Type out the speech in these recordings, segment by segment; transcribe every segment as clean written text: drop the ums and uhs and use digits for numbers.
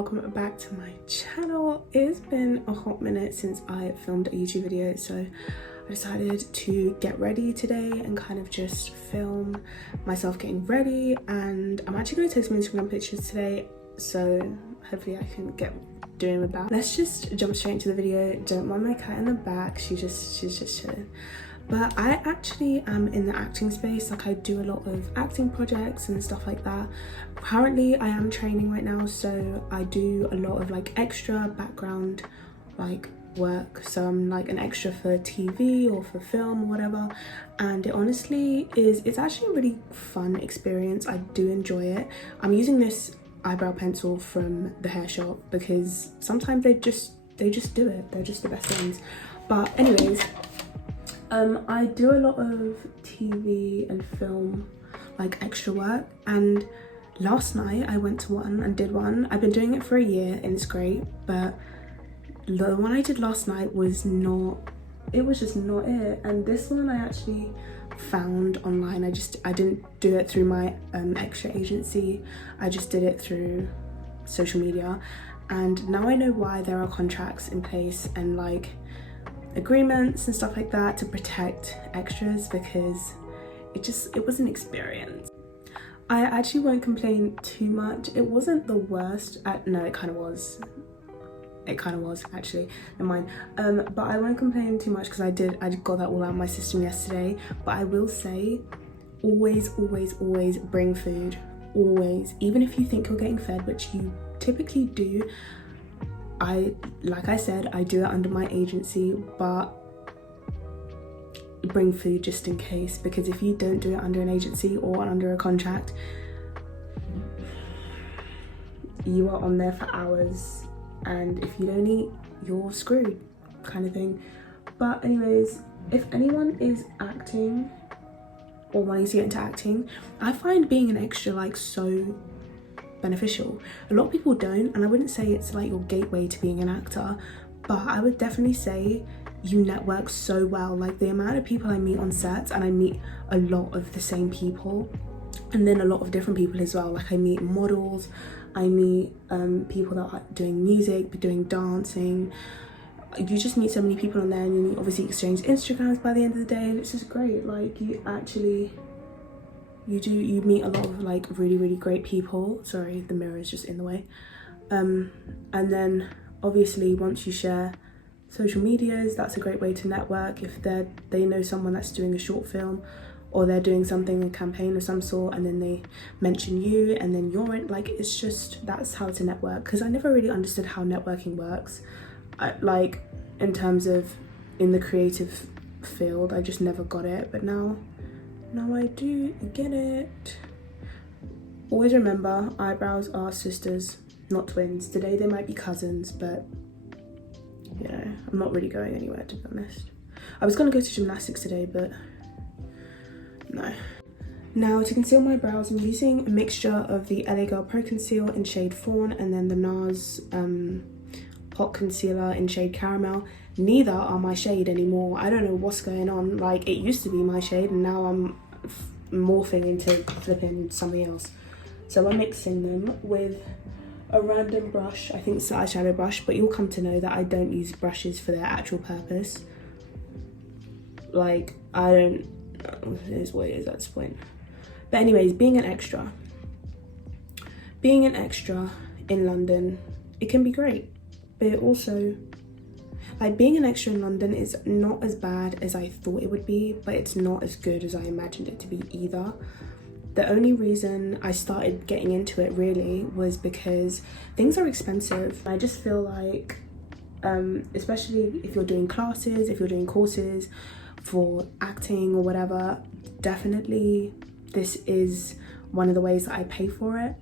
welcome back to my channel. It's been a hot minute since I filmed a YouTube video, so I decided to get ready today and kind of just film myself getting ready. And I'm actually going to take some Instagram pictures today, so hopefully I can get doing with that. Let's just jump straight into the video. Don't mind my cat in the back, she's just chilling. But I actually am in the acting space. Like, I do a lot of acting projects and stuff like that. Currently I am training right now, so I do a lot of like extra background like work. So I'm like an extra for TV or for film or whatever, and it honestly is, it's actually a really fun experience. I do enjoy it. I'm using this eyebrow pencil from the hair shop because sometimes they just do it. They're just the best ones. But anyways, I do a lot of TV and film like extra work, and last night I went to one and did one. I've been doing it for a year and it's great, but the one I did last night was not, it was just not it. And this one I actually found online. I didn't do it through my extra agency, I just did it through social media, and now I know why there are contracts in place and like agreements and stuff like that to protect extras, because it was an experience. I actually won't complain too much. It wasn't the worst. No, it kind of was. It kind of was actually. Never mind. But I won't complain too much because I got that all out of my system yesterday. But I will say, always bring food. Always, even if you think you're getting fed, which you typically do. Like I said, I do it under my agency, but bring food just in case, because if you don't do it under an agency or under a contract, you are on there for hours, and if you don't eat, you're screwed, kind of thing. But anyways, if anyone is acting or wanting to get into acting, I find being an extra like so beneficial. A lot of people don't, and I wouldn't say it's like your gateway to being an actor, but I would definitely say you network so well. Like, the amount of people I meet on sets, and I meet a lot of the same people, and then a lot of different people as well. Like, I meet models, I meet people that are doing music, doing dancing. You just meet so many people on there, and you obviously exchange Instagrams by the end of the day, and it's just great. Like, you meet a lot of like really great people. Sorry, the mirror is just in the way. And then obviously once you share social medias, that's a great way to network. If they know someone that's doing a short film, or they're doing something, a campaign of some sort, and then they mention you, and then you're in, like, it's just, that's how to network. Because I never really understood how networking works, like in terms of in the creative field. I just never got it, but now I do get it. Always remember, eyebrows are sisters, not twins. Today they might be cousins, but you know, I'm not really going anywhere, to be honest. I was gonna go to gymnastics today, but no. Now, to conceal my brows, I'm using a mixture of the LA Girl Pro Conceal in shade Fawn, and then the NARS Pot Concealer in shade Caramel. Neither are my shade anymore. I don't know what's going on. Like, it used to be my shade, and now I'm morphing into flipping something else. So I'm mixing them with a random brush. I think it's the eyeshadow brush, but you'll come to know that I don't use brushes for their actual purpose. Like, I don't, it is what it is at this point. But anyways, being an extra in London, it can be great, but it also, like, being an extra in London is not as bad as I thought it would be, but it's not as good as I imagined it to be either. The only reason I started getting into it really was because things are expensive. I just feel like, especially if you're doing classes, if you're doing courses for acting or whatever, definitely this is one of the ways that I pay for it,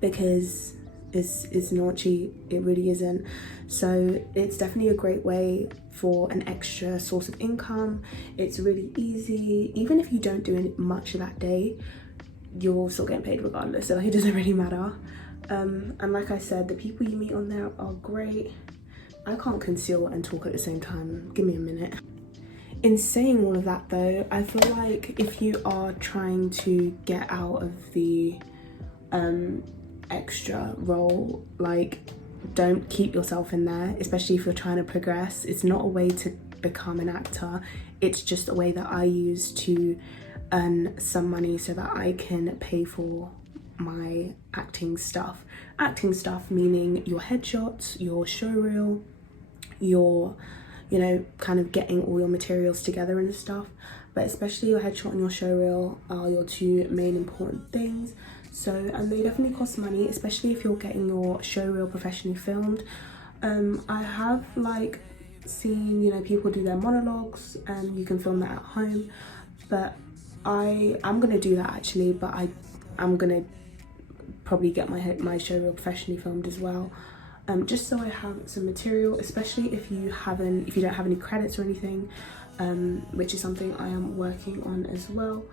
because it's not cheap. It really isn't. So it's definitely a great way for an extra source of income. It's really easy. Even if you don't do much that day, you're still getting paid regardless, so like, it doesn't really matter. And like I said, the people you meet on there are great. I can't conceal and talk at the same time. Give me a minute. In saying all of that though, I feel like if you are trying to get out of the extra role. Like, don't keep yourself in there, especially if you're trying to progress. It's not a way to become an actor, it's just a way that I use to earn some money so that I can pay for my acting stuff meaning your headshots, your showreel, your, you know, kind of getting all your materials together and stuff. But especially your headshot and your showreel are your two main important things. So, and they definitely cost money, especially if you're getting your showreel professionally filmed. I have like seen, you know, people do their monologues and you can film that at home, but I'm gonna do that actually, but I'm gonna probably get my showreel professionally filmed as well, just so I have some material, especially if you don't have any credits or anything, which is something I am working on as well.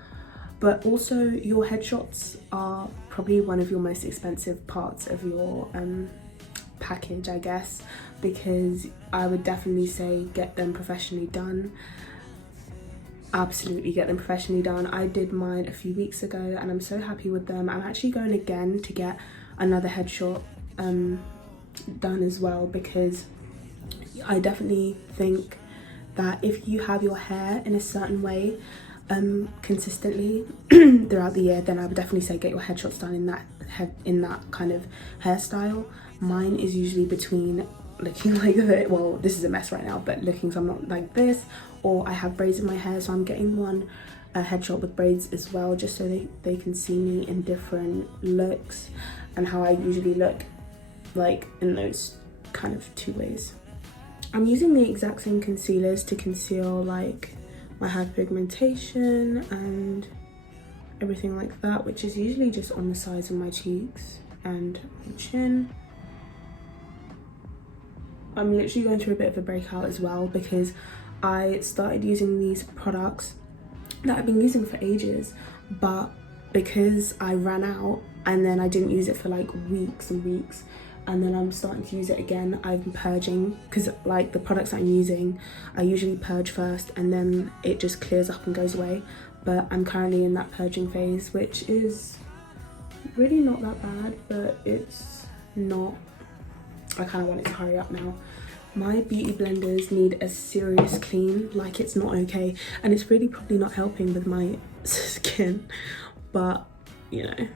But also your headshots are probably one of your most expensive parts of your package, I guess, because I would definitely say get them professionally done. Absolutely get them professionally done. I did mine a few weeks ago and I'm so happy with them. I'm actually going again to get another headshot done as well, because I definitely think that if you have your hair in a certain way consistently throughout the year, then I would definitely say get your headshots done in that kind of hairstyle. Mine is usually between looking like this, well, this is a mess right now, but looking something like this, or I have braids in my hair, so I'm getting a headshot with braids as well, just so they can see me in different looks and how I usually look, like in those kind of two ways. I'm using the exact same concealers to conceal like my hyperpigmentation and everything like that, which is usually just on the sides of my cheeks and my chin. I'm literally going through a bit of a breakout as well, because I started using these products that I've been using for ages, but because I ran out and then I didn't use it for like weeks and weeks, and then I'm starting to use it again. I'm purging, because like the products I'm using, I usually purge first and then it just clears up and goes away. But I'm currently in that purging phase, which is really not that bad, but it's not, I kind of want it to hurry up now. My beauty blenders need a serious clean, like it's not okay, and it's really probably not helping with my skin, but you know,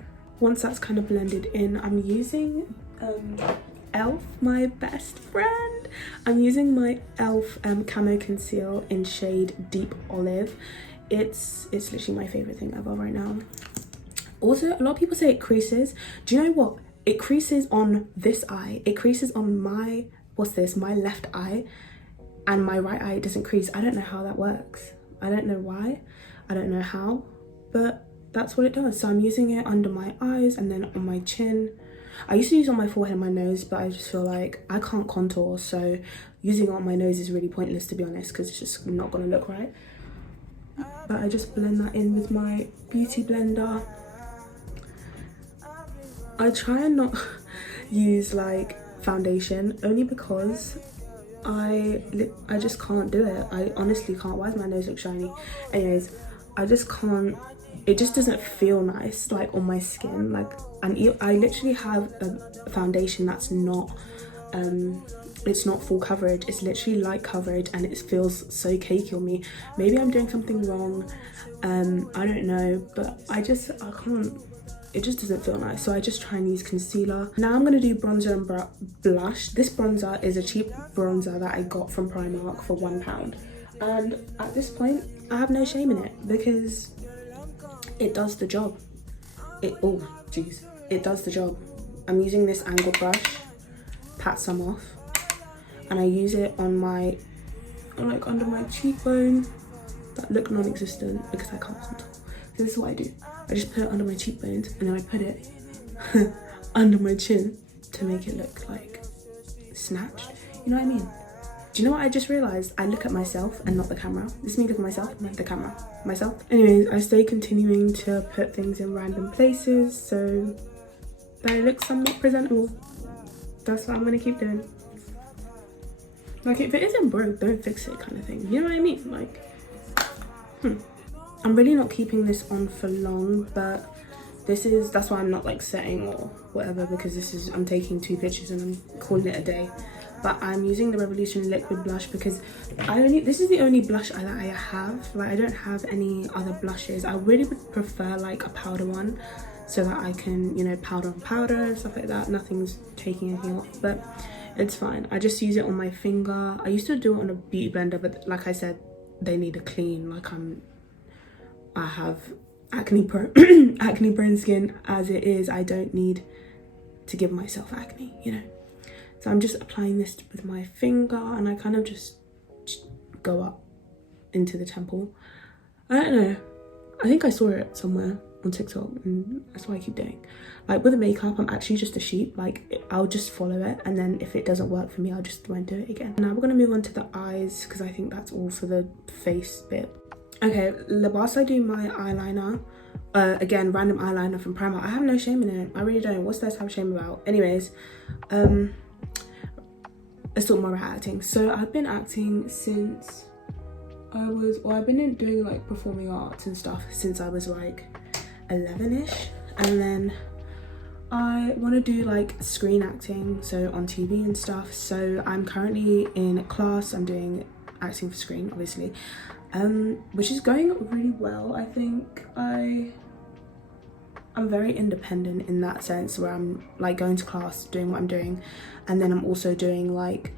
once that's kind of blended in, I'm using Elf, my best friend. I'm using my Elf Camo Conceal in shade Deep Olive. It's literally my favorite thing ever right now. Also, a lot of people say it creases. Do you know what? It creases on this eye. It creases on my, what's this? My left eye, and my right eye doesn't crease. I don't know how that works. I don't know why. I don't know how, but that's what it does. So I'm using it under my eyes and then on my chin. I used to use it on my forehead and my nose, but I just feel like I can't contour, so using it on my nose is really pointless, to be honest, because it's just not gonna look right. But I just blend that in with my beauty blender. I try and not use like foundation, only because I just can't do it. I honestly can't. Why does my nose look shiny? Anyways, I just can't. It just doesn't feel nice like on my skin, like, and I literally have a foundation that's not it's not full coverage, it's literally light coverage, and it feels so cakey on me. Maybe I'm doing something wrong, I don't know, but I can't, it just doesn't feel nice. So I just try and use concealer. Now I'm gonna do bronzer and blush. This bronzer is a cheap bronzer that I got from Primark for £1, and at this point I have no shame in it, because it does the job. It does the job. I'm using this angle brush, pat some off, and I use it on my, like under my cheekbone that look non-existent because I can't contour. So this is what I do. I just put it under my cheekbones and then I put it under my chin to make it look like snatched. You know what I mean? Do you know what I just realised? I look at myself and not the camera. This is me looking at myself, not the camera. Myself. Anyways, I stay continuing to put things in random places so that it looks somewhat presentable. That's what I'm gonna keep doing. Like, if it isn't broke, don't fix it kind of thing. You know what I mean? Like, I'm really not keeping this on for long, but that's why I'm not like setting or whatever, because I'm taking 2 pictures and I'm calling it a day. But I'm using the Revolution liquid blush because this is the only blush that I have. Like, I don't have any other blushes. I really would prefer like a powder one, so that I can, you know, powder on powder and stuff like that. Nothing's taking anything off, but it's fine. I just use it on my finger. I used to do it on a beauty blender, but like I said, they need a clean. Like, I have acne prone skin as it is. I don't need to give myself acne, you know. So I'm just applying this with my finger, and I kind of just go up into the temple. I don't know, I think I saw it somewhere on TikTok, and that's what I keep doing. Like, with the makeup, I'm actually just a sheep. Like, I'll just follow it, and then if it doesn't work for me, I'll just won't do it again. Now we're gonna move on to the eyes, because I think that's all for the face bit. Okay, whilst I do my eyeliner, again, random eyeliner from Primark. I have no shame in it. I really don't. What's there to have shame about? Anyways, let's talk more about acting. So I've been acting since I've been doing like performing arts and stuff since I was like 11ish, and then I want to do like screen acting, so on TV and stuff. So I'm currently in class. I'm doing acting for screen, obviously, which is going really well. I think I'm very independent in that sense, where I'm like going to class, doing what I'm doing, and then I'm also doing like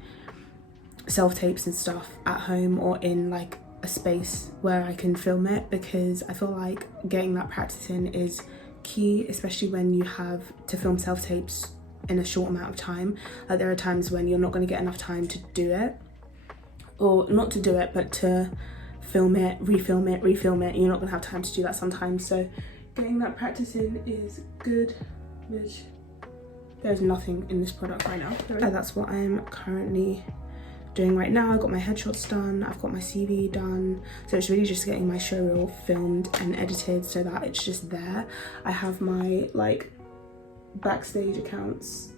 self-tapes and stuff at home or in like a space where I can film it, because I feel like getting that practice in is key, especially when you have to film self-tapes in a short amount of time. Like, there are times when you're not going to get enough time to do it, or not to do it, but to film it, refilm it. You're not going to have time to do that sometimes. So getting that practice in is good, which there's nothing in this product right now. That's what I'm currently doing right now. I've got my headshots done, I've got my CV done, so it's really just getting my showreel filmed and edited so that it's just there. I have my like backstage accounts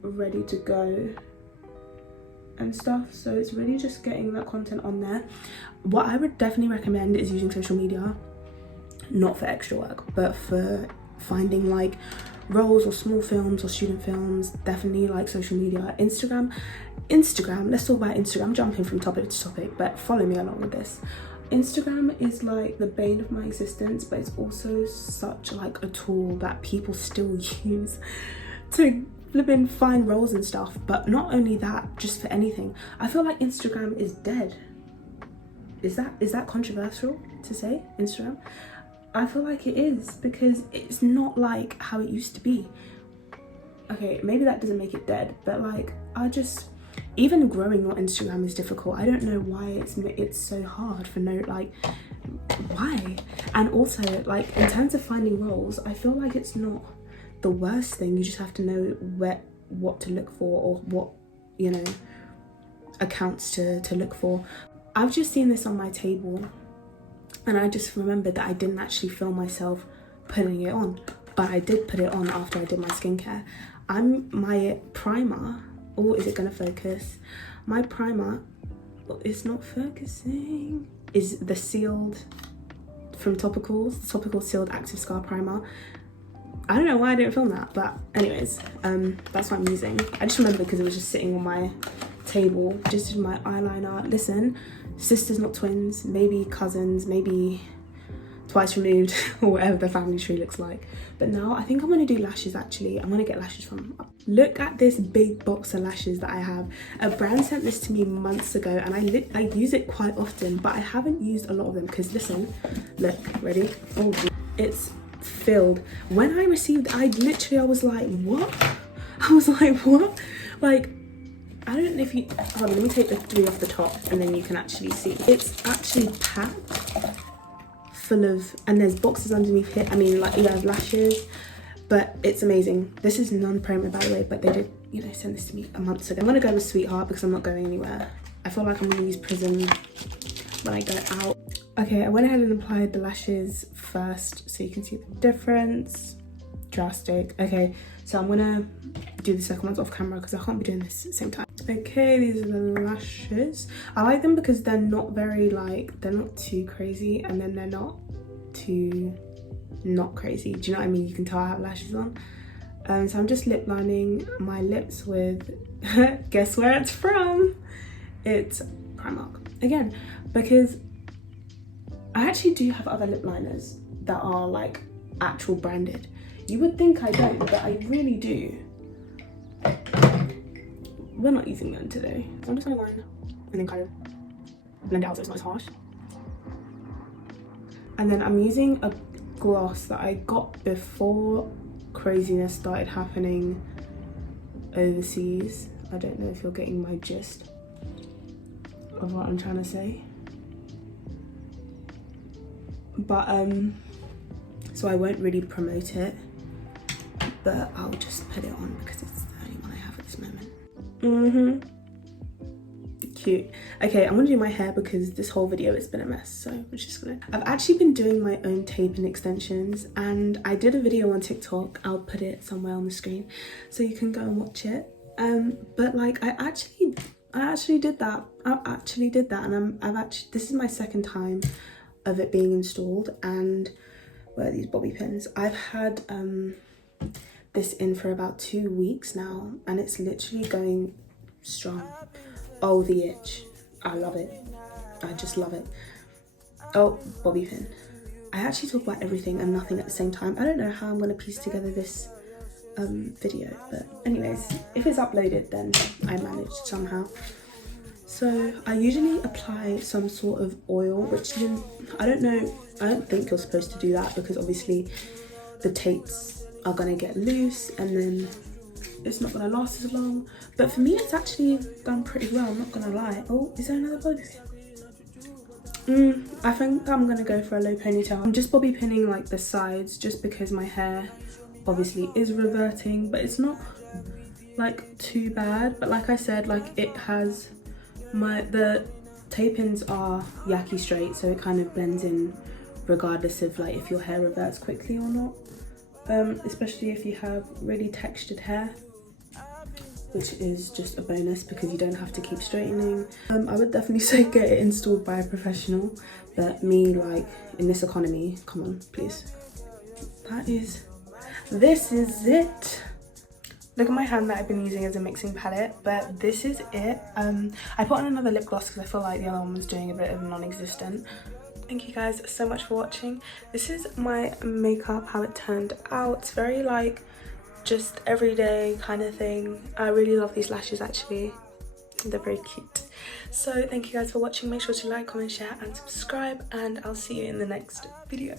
ready to go and stuff, so it's really just getting that content on there. What I would definitely recommend is using social media, not for extra work, but for finding like roles or small films or student films. Definitely like social media. Instagram, let's talk about Instagram, jumping from topic to topic, but follow me along with this. Instagram is like the bane of my existence, but it's also such like a tool that people still use to find roles and stuff. But not only that, just for anything. I feel like Instagram is dead. Is that controversial to say, Instagram? I feel like it is, because it's not like how it used to be. Okay, maybe that doesn't make it dead, but like, even growing on Instagram is difficult. I don't know why it's so hard for why. And also, like, in terms of finding roles, I feel like it's not the worst thing. You just have to know what to look for, or what, you know, accounts to look for. I've just seen this on my table, and I just remembered that I didn't actually film myself putting it on, but I did put it on after I did my skincare. My primer, oh, is it gonna focus? My primer, it's not focusing, is the sealed from Topicals, the Topical Sealed Active Scar Primer. I don't know why I didn't film that, but anyways, that's what I'm using. I just remember because it was just sitting on my table. Just did my eyeliner. Listen, sisters not twins, maybe cousins, maybe twice removed, or whatever the family tree looks like. But now I think I'm gonna do lashes. Actually, I'm gonna get lashes from, look at this big box of lashes that I have. A brand sent this to me months ago, and I use it quite often, but I haven't used a lot of them because, listen, look, ready? Oh, it's filled. When I received, I was like, what? I was like, what? Like, I don't know if you, hold on, let me take the 3 off the top and then you can actually see. It's actually packed full of, and there's boxes underneath here. I mean, like, you have lashes, but it's amazing. This is non-promo, by the way, but they did, you know, send this to me a month ago. I'm gonna go with Sweetheart because I'm not going anywhere. I feel like I'm gonna use Prism when I go out. Okay, I went ahead and applied the lashes first so you can see the difference. Drastic. Okay, so I'm gonna do the second ones off camera because I can't be doing this at the same time. Okay, these are the lashes. I like them because they're not very, like, they're not too crazy, and then they're not too not crazy. Do you know what I mean? You can tell I have lashes on. So I'm just lip lining my lips with, guess where it's from? It's Primark. Again, because I actually do have other lip liners that are like actual branded. You would think I don't, but I really do. We're not using them today. So I'm just gonna line and then kind of blend it out so it's not as harsh. And then I'm using a gloss that I got before craziness started happening overseas. I don't know if you're getting my gist of what I'm trying to say. But so I won't really promote it, but I'll just put it on because it's the only one I have at this moment. Cute. Okay, I'm gonna do my hair because this whole video has been a mess, so I'm just gonna... I've actually been doing my own tape and extensions, and I did a video on TikTok. I'll put it somewhere on the screen so you can go and watch it. But like I actually did that, and I've actually, this is my second time of it being installed. And where are these bobby pins? I've had this in for about 2 weeks now, and it's literally going strong. Oh, the itch. I love it. I just love it. Oh, bobby pin. I actually talk about everything and nothing at the same time. I don't know how I'm going to piece together this video, but anyways, if it's uploaded, then I managed somehow. So I usually apply some sort of oil, which I don't know, I don't think you're supposed to do that because obviously the tapes are going to get loose and then it's not going to last as long. But for me, it's actually done pretty well, I'm not going to lie. Oh, is there another bobby pin? I think I'm going to go for a low ponytail. I'm just bobby pinning like the sides just because my hair obviously is reverting, but it's not like too bad. But like I said, like it has the tape-ins are yaki straight, so it kind of blends in regardless of like if your hair reverts quickly or not. Especially if you have really textured hair, which is just a bonus because you don't have to keep straightening. I would definitely say get it installed by a professional, but me, like in this economy, come on, please. This is it. Look at my hand that I've been using as a mixing palette, but this is it. I put on another lip gloss because I feel like the other one was doing a bit of non-existent. Thank you guys so much for watching. This is my makeup, how it turned out. It's very like just everyday kind of thing. I really love these lashes actually. They're very cute. So thank you guys for watching. Make sure to like, comment, share and subscribe, and I'll see you in the next video.